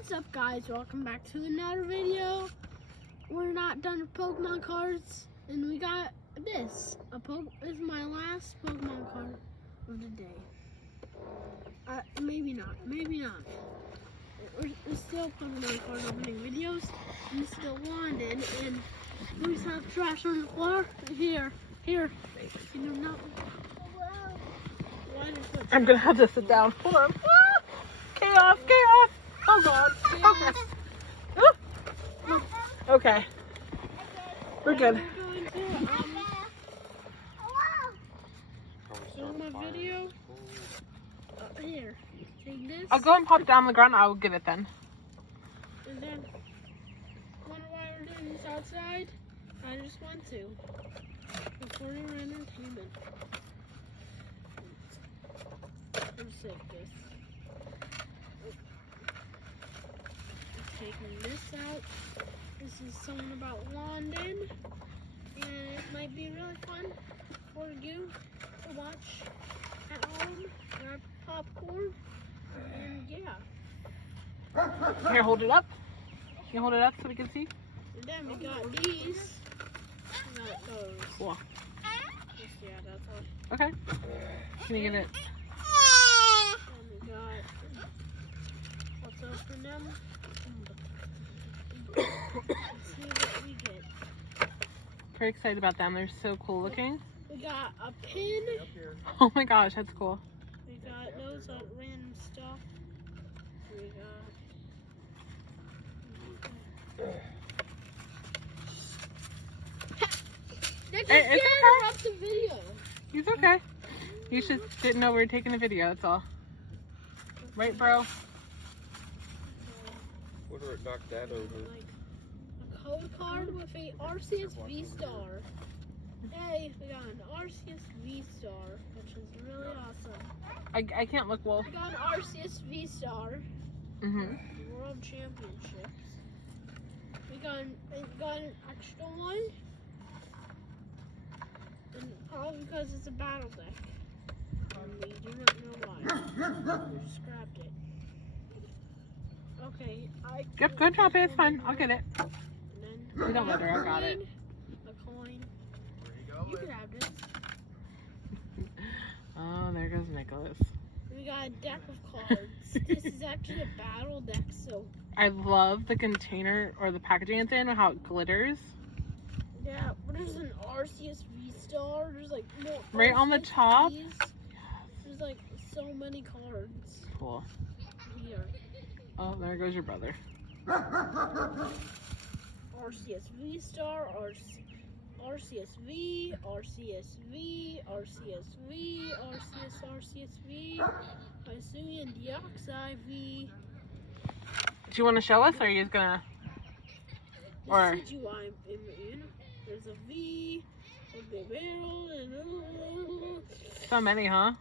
What's up, guys? Welcome back to another video. We're not done with Pokemon cards, and we got this. This is my last Pokemon card of the day. Maybe not. We're still Pokemon card opening videos. I'm still London, and we have trash on the floor. Here. You know, no. I'm gonna have to sit down. Hold on. Ah! Chaos! Oh God. Okay. We're good. Film a video. Here, take this. I'll go and pop it down on the ground. I will get it then. And then, wonder why we're doing this outside? I just want to. For your entertainment. I'm sick of this. Taking this out. This is something about London. And it might be really fun for you to watch at home. Grab popcorn. And yeah. Here, hold it up. Can you hold it up so we can see? And then we got these. We got those. Cool. Yeah, that's all. Okay. Can you get it? And we got. Let's open them. Let's see what we get. Pretty excited about them. They're so cool looking. We got a pin. Oh my gosh, that's cool. We got those random stuff. We got. Nick is Hey, scared to interrupt the video. It's okay. You just didn't know we were taking a video, that's all. Right, bro? What would knock that over? Like a code card with a Arceus V-Star. Hey, we got an Arceus V-Star, which is really awesome. I can't look well. We got an Arceus V-Star. World Championships. We got an extra one. And probably because it's a battle deck. And we do not know why. We just grabbed it. Okay, Yep, good job, it's fine. I'll get it. And then You don't let her, I got it. a coin. You grabbed it. Oh, there goes Nicholas. We got a deck of cards. This is actually a battle deck, so I love the container or the packaging it's in, how it glitters. yeah. There's an Arceus V-Star. There's like more. Right on the Arceus top? Vs. There's like so many cards Cool. here. Oh, there goes your brother. Arceus V-Star, Arceus V, Arceus V, Arceus V, Arceus V, Hisuian Deoxys V. Do you want to show us, or are you just gonna? Or Decidueye in. There's a V, a big barrel, and so many, huh?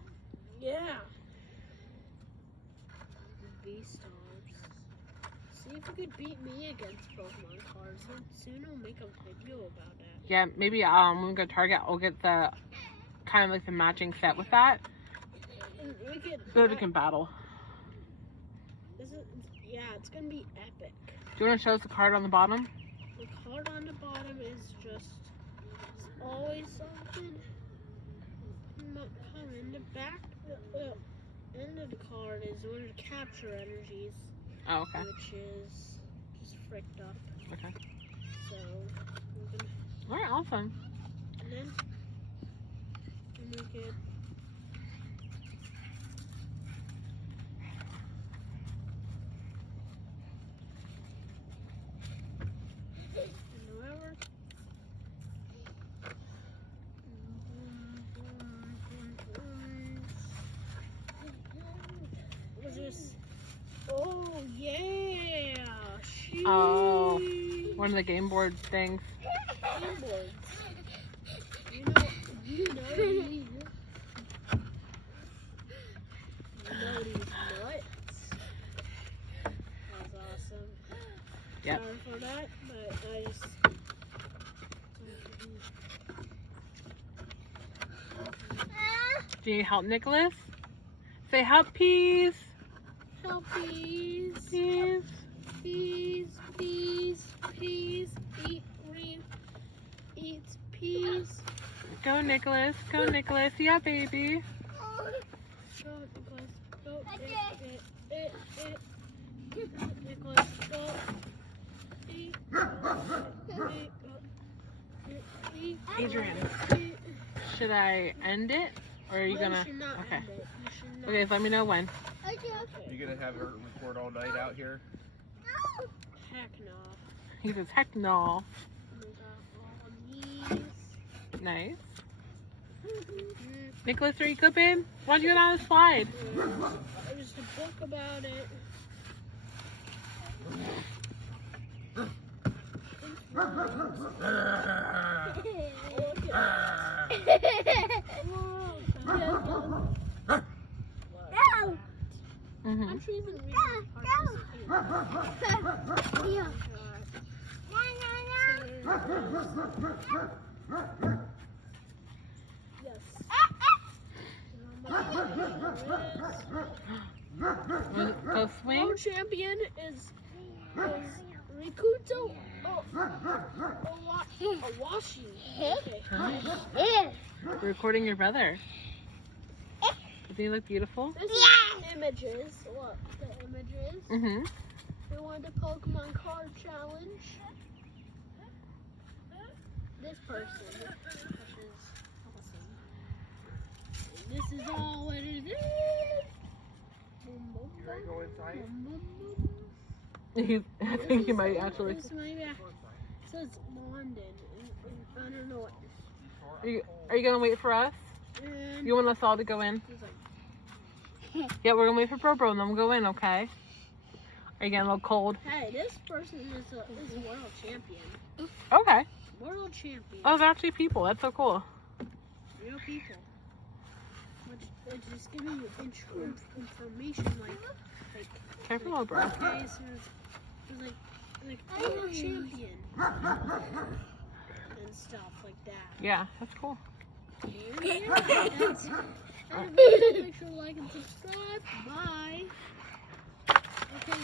yeah. V-Stars. See if you could beat me against Pokemon cards. Soon I'll make a video about that. Yeah, maybe when we go to Target, I'll get the kind of like the matching set with that, And we could, so that we can battle. it's gonna be epic. Do you want to show us the card on the bottom? The card on the bottom is just always something. Come in the back. The end of the card is order to capture energies. Oh, okay. Which is just fricked up. Okay. So we can, All right, awesome. and then we could. Oh yeah! Oh, one of the game board things. Game boards. You know these nuts. That's awesome. Yep. Sorry for that, but I just. Do you need help, Nicholas? Say help, please. Help, please. Please. Nicholas. Go, Nicholas. Yeah, baby. Go, Nicholas. Go. Nicholas, go. Adrian, should I end it? Or are you gonna? You should not Okay. end it. You should not. Okay, so let me know when. You gonna have her record all night out here? Heck no. He says, heck no. We got all these. Nice. Nicholas, are you good, babe? Why don't you get on the slide? There's a book about it. Mm-hmm. I'm sure even reading Yes. Go swing. World champion is Rikuto Owashi. Okay. We're recording your brother. Does he look beautiful? This is images. Look, the images. Mm-hmm. We won the Pokemon card challenge. This person, which is awesome. This is all it is. Boom, boom, You ready to go inside? boom, boom, boom. I think he might actually. This might be, it says London. And I don't know what. Are you gonna wait for us? And You want us all to go in? it's like, Yeah, we're gonna wait for Bro and then we'll go in, okay? Are you getting a little cold? hey, this person is a world champion. Okay. World champion. Oh, they're actually people. That's so cool. Real people. Which just giving you information like Careful, little bro. okay, so it's like world champion and stuff like that. Yeah, that's cool. And yeah, that's everybody make sure to like and subscribe. Bye. Okay.